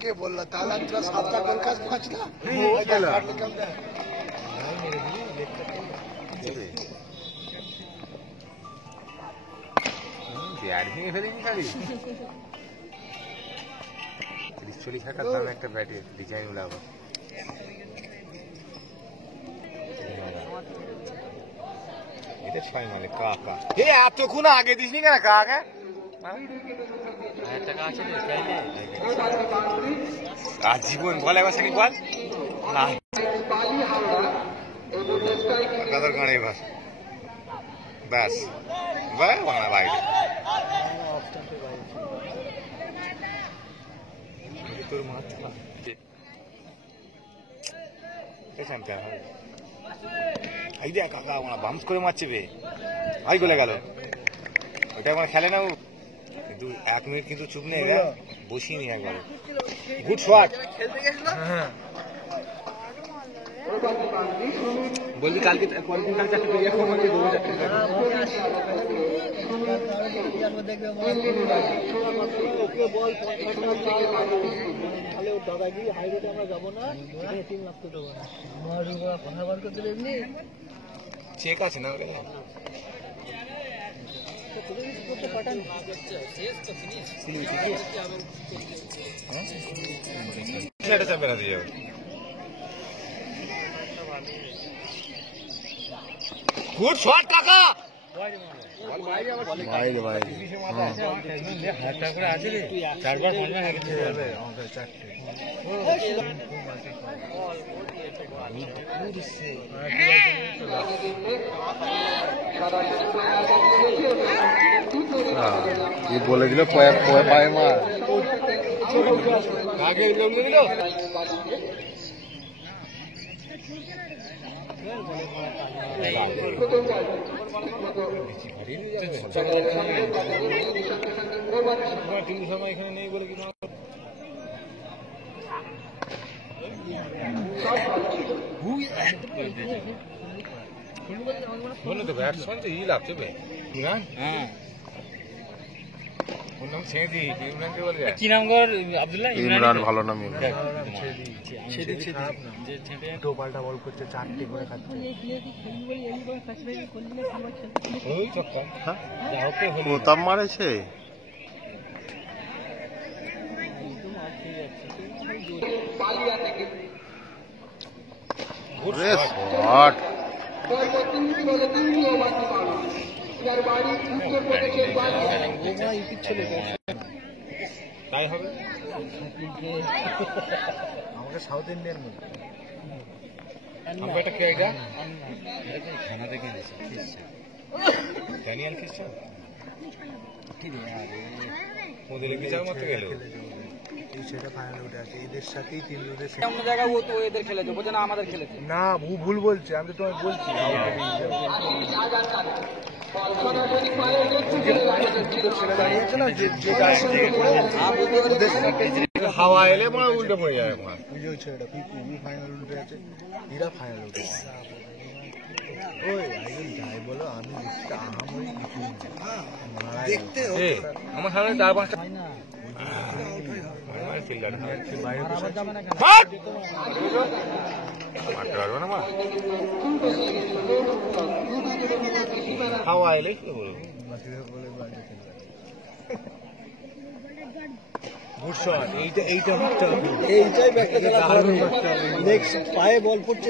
কে বললো তাহলে তোরা 7টা গোল কাজ পাঁচ না ভেঙে ফেলেছি খালি 30-40 টাকার দাম একটা ব্যাটের ডিজাইন গুলো আবার এটা 6 মালে কাকা এতক্ষণ আগে দিসনি কেন কাকা আর জীবন বল একবার সাকিব বল না কাদার গানে বাস ব্যাস বাংলা বাইরে তোর মাথা এই দেখ কাকা আমার বাউন্স করে মারছে বে ভাই গলে গেল ওটা আমার খেলে না কিন্তু 1 মিনিট কিন্তু চুপ নেই বসিয়ে নি একবারে গুড শট বলবি কালকে পরের কাল চারটে পেয়ে যাবো মানে দৌড় চারটে দাদাগিরি হাইরোডে আমরা যাবো না টিম লাগতে দেবো না কথা বার করতে এমনি চেক আছে না সেটা চাপে না দিয়ে গুড শট কাকা বাইরে বাইরে হাতটা করে আছে রে চারবার সামনে আগে চলে যাবে আমাদের চারটে ये बोले दिल पाए मार आगे दिल समय এখানে নেই বলে কি বলে তো ব্যাটসম্যান তো ই লাগছে বে ইমরান হ্যাঁ ওর নাম ছেদি ইমরান কে বলে কি নাম কর আব্দুল্লাহ ইমরান ভালো নাম ইমরান ছেদি ছেদি যে ছেটে তো পাল্টা বল করছে চারটি করে খাচ্ছে ওই চক্কা হ্যাঁ যাও তো হলো তাম মারেছে গুড শট তাই হবে আমাকে সাউথ ইন্ডিয়ান মধ্যে আমরা এটা কে এটা খানা দেখে নিয়েছি ড্যানিয়েল কিসা কি রে আরে ওদের বিচার মতো গেল এই সেটা ফাইনাল উঠে আছে এদের সাথেই তিন লোকের অন্য জায়গা ও তো এদের খেলেছে বোঝে না আমাদের খেলেছে না ভুল বলছে আমি তো তোমায় বলছি হাওয়া এলে মানে উল্টে পড়ে যাবে ছেলেটা ফাইনাল উল্টে আছে এরা ফাইনাল উঠে ওই যাই বলো আমি দেখতে আমার সামনে 4-5টা হাওয়া এলে পায়ে বল পড়ছে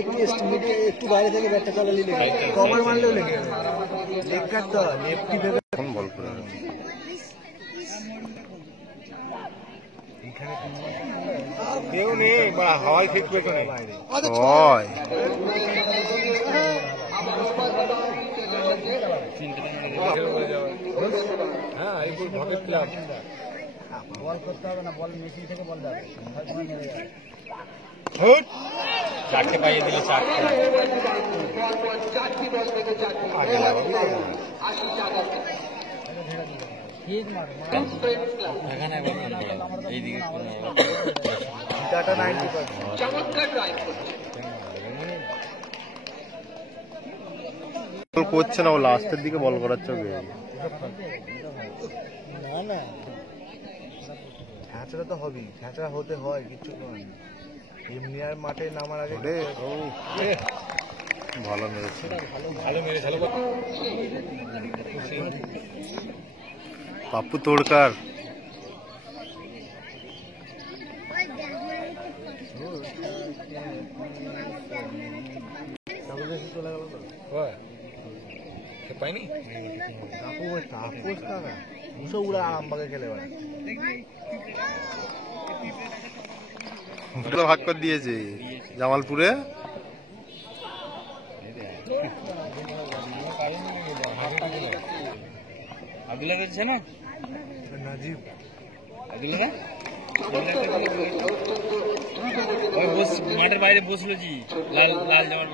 একটু বাইরে থেকে ব্যাটটা চালালি কভার মারলেও লেগে লেগ কাটতে লেফটি ভেবে বল করে কেউ নেই বা হাওয়াই ফেকবে তো নেই হয় হ্যাঁ এই ভকেট ক্লাব বল করতে হবে না বল মেশিন থেকে বল যাবে চারটে পাইয়ে দিলে চারটে বল করছে না, ও লাস্টের দিকে বল করাচ্ছে ওকে। না না ছ্যাঁচড়া তো হবেই, ছ্যাঁচড়া হতে হয়, কিচ্ছু নয়। এমনি আর মাঠে নামার আগে ভালো মেরেছে, ভালো মেরে ভালো। পাপ্পু তোড়কার। চলে গেল তো পাইনি তাপস কাকা মুসো উড়া আরামবাগে খেলে বেড়ায়। ভাগ করে দিয়েছে জামালপুরে। আব্দুল্লাহ রয়েছে না নাজিব আব্দুল্লাহ মাঠের বাইরে বসলো জি লাল লাল জামার